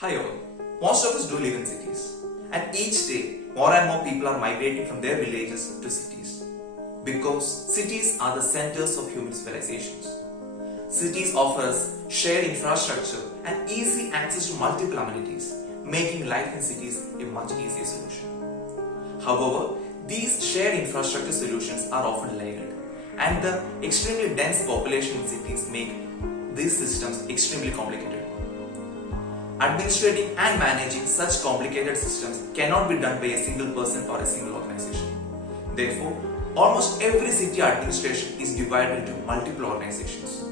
Hi all. Most of us do live in cities, and each day more and more people are migrating from their villages to cities because cities are the centers of human civilizations. Cities offer us shared infrastructure and easy access to multiple amenities, making life in cities a much easier solution. However, these shared infrastructure solutions are often layered, and the extremely dense population in cities make these systems extremely complicated. Administrating and managing such complicated systems cannot be done by a single person or a single organization. Therefore, almost every city administration is divided into multiple organizations.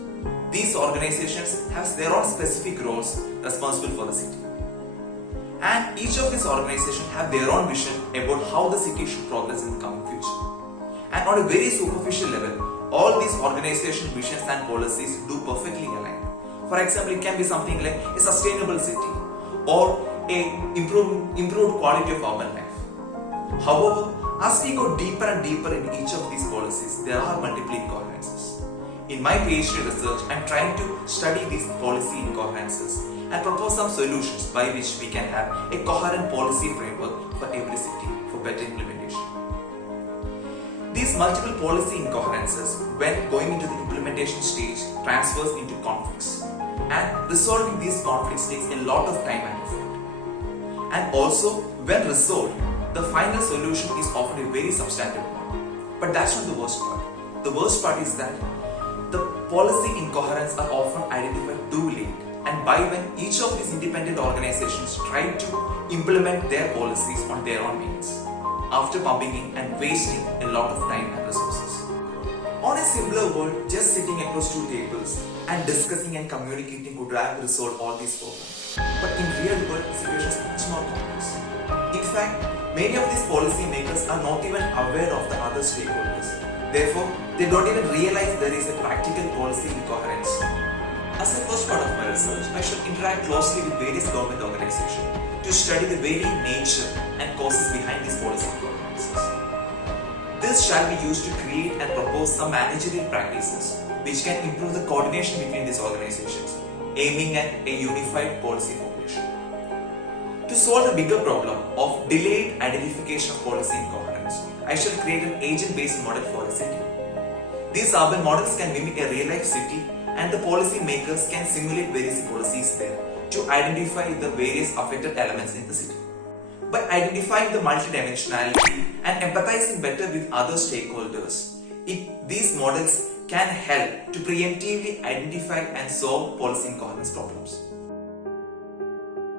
These organizations have their own specific roles responsible for the city. And each of these organizations have their own vision about how the city should progress in the coming future. And on a very superficial level, all these organization visions and policies do perfectly align. For example, it can be something like a sustainable city or a improved quality of urban life. However, as we go deeper and deeper in each of these policies, there are multiple incoherences. In my PhD research, I am trying to study these policy incoherences and propose some solutions by which we can have a coherent policy framework for every city for better implementation. These multiple policy incoherences, when going into the implementation stage, transfers into conflicts. And resolving these conflicts takes a lot of time and effort. And also, when resolved, the final solution is often a very substantive one. But that's not the worst part. The worst part is that the policy incoherence are often identified too late, and by when each of these independent organizations try to implement their policies on their own means, after pumping in and wasting a lot of time and resources. On a simpler world, just sitting across two tables and discussing and communicating could have resolved all these problems. But in real world, the situation is much more complex. In fact, many of these policy makers are not even aware of the other stakeholders. Therefore, they don't even realize there is a practical policy incoherence. As a first part of my research, I shall interact closely with various government organizations to study the very nature and causes behind these policy incoherences. This shall be used to create and propose some managerial practices which can improve the coordination between these organizations, aiming at a unified policy formulation. To solve the bigger problem of delayed identification of policy incoherence, I shall create an agent-based model for a city. These urban models can mimic a real-life city, and the policy makers can simulate various policies there to identify the various affected elements in the city. By identifying the multidimensionality and empathizing better with other stakeholders, these models can help to preemptively identify and solve policy incoherence problems.